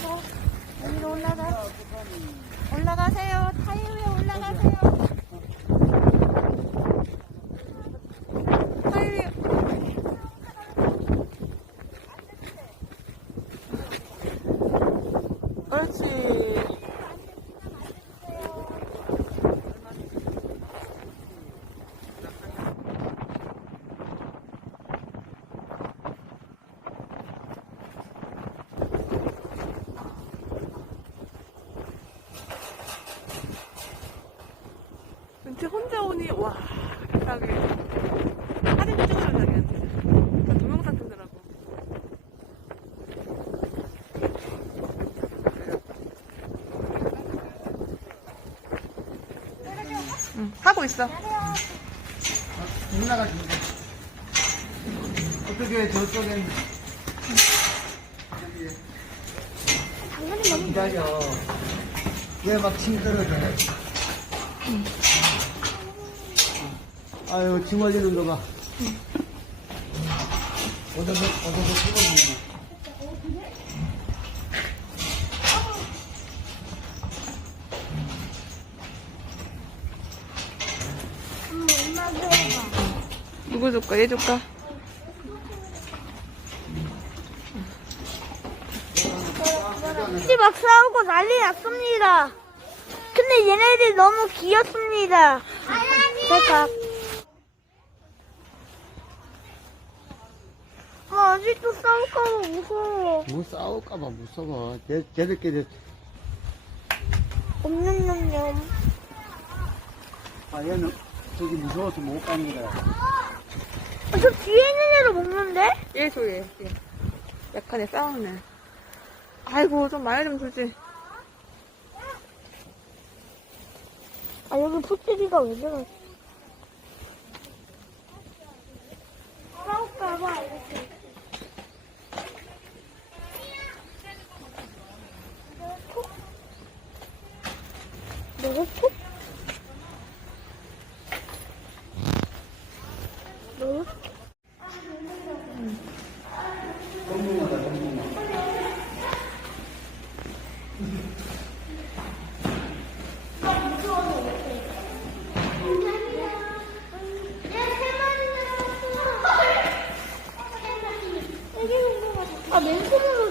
올라가. 여기로 올라가. 올라가세요. 타이 위에 올라가세요. 타이 위에. 옳지. 은채 혼자 오니 와 세상에 사진 찍으라 자기한테 그 동영상 찍느라고. 응 하고 있어. 올라가시면 어떻게 저쪽엔 저기 기다려. 왜막 침떨어져 아유 짐 올리는 거 봐. 어디서 어디서 찍어보는 누구 줄까? 얘 줄까? 같이 막 싸우고 난리 났습니다. 근데 얘네들이 너무 귀엽습니다. 제가 아, 아직도 싸울까봐 무서워. 뭐 싸울까봐 무서워 쟤, 쟤들끼리 엄냠냠냠. 아 얘는 저기 무서워서 못 가는 거야 아, 저 뒤에 있는 애도 먹는데? 얘 줘, 얘. 얘. 약간 애 싸우네. 아이고, 좀 많이 좀 주지. 아, 여기 푸찌리가 왜 들어있어? 싸울까봐 이렇게. 너가 啊没事儿